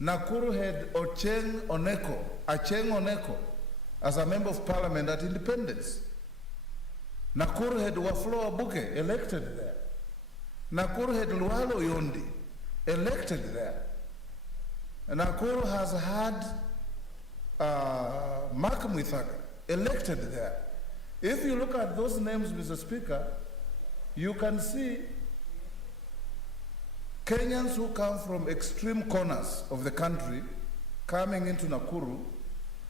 Nakuru had Acheng Oneko as a member of parliament at independence. Nakuru had Wafula Wabuke elected there. Nakuru had Lualo Yondi elected there. Nakuru has had Mark Mwithaga elected there. If you look at those names, Mr. Speaker, you can see Kenyans who come from extreme corners of the country coming into Nakuru,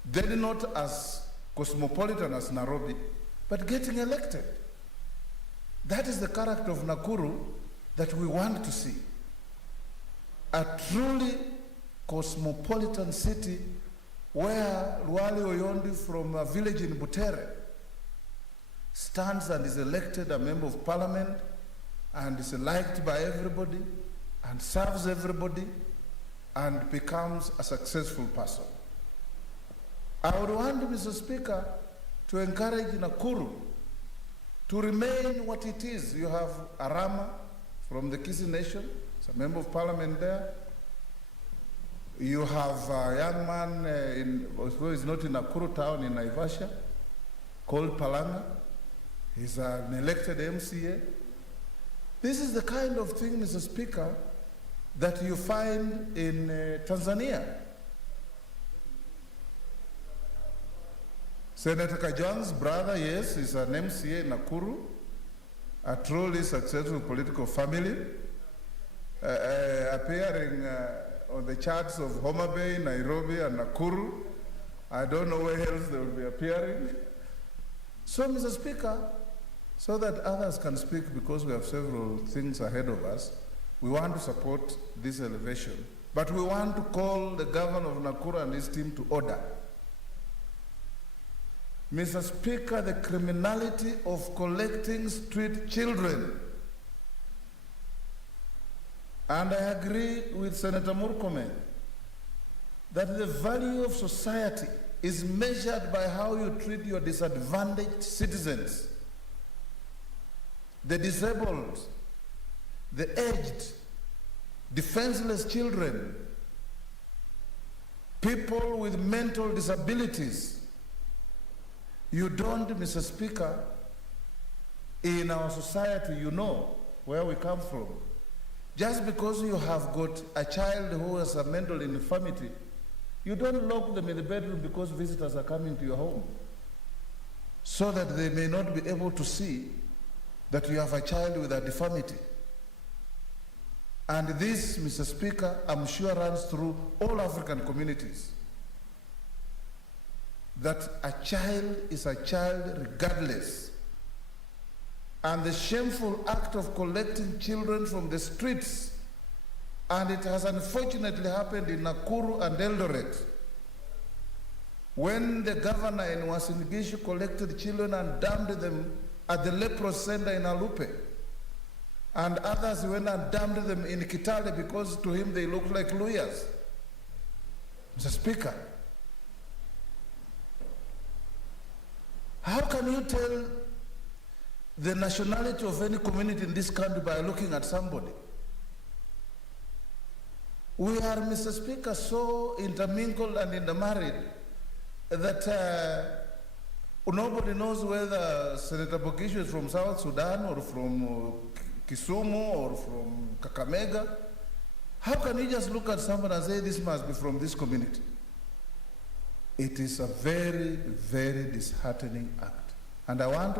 they're not as cosmopolitan as Nairobi, but getting elected. That is the character of Nakuru that we want to see. A truly cosmopolitan city where Luali Oyondi from a village in Butere stands and is elected a member of parliament and is liked by everybody and serves everybody and becomes a successful person. I would want, Mr. Speaker, to encourage Nakuru to remain what it is. You have Arama from the Kisii Nation, he's a member of parliament there. You have a young man, who is not in Nakuru town, in Naivasha, called Palanga. He's an elected MCA. This is the kind of thing, Mr. Speaker, that you find in Tanzania. Senator Kajwang's brother, yes, is an MCA in Nakuru, a truly successful political family, appearing on the charts of Homa Bay, Nairobi, and Nakuru. I don't know where else they will be appearing. So, Mr. Speaker, so that others can speak, because we have several things ahead of us, we want to support this elevation. But we want to call the governor of Nakuru and his team to order. Mr. Speaker, the criminality of collecting street children, and I agree with Senator Murkomen that the value of society is measured by how you treat your disadvantaged citizens, the disabled, the aged, defenseless children, people with mental disabilities. You don't, Mr. Speaker, in our society, you know where we come from. Just because you have got a child who has a mental infirmity, you don't lock them in the bedroom because visitors are coming to your home, so that they may not be able to see that you have a child with a deformity. And this, Mr. Speaker, I'm sure runs through all African communities, that a child is a child regardless. And the shameful act of collecting children from the streets, and it has unfortunately happened in Nakuru and Eldoret, when the governor in Uasin Gishu collected children and dumped them at the leprosy center in Alupe, and others went and dumped them in Kitale because to him they looked like lawyers. Mr. Speaker, how can you tell the nationality of any community in this country by looking at somebody? We are, Mr. Speaker, so intermingled and intermarried that nobody knows whether Senator Bogishu is from South Sudan or from Kisumu or from Kakamega. How can you just look at someone and say this must be from this community? It is a very, very disheartening act. And I want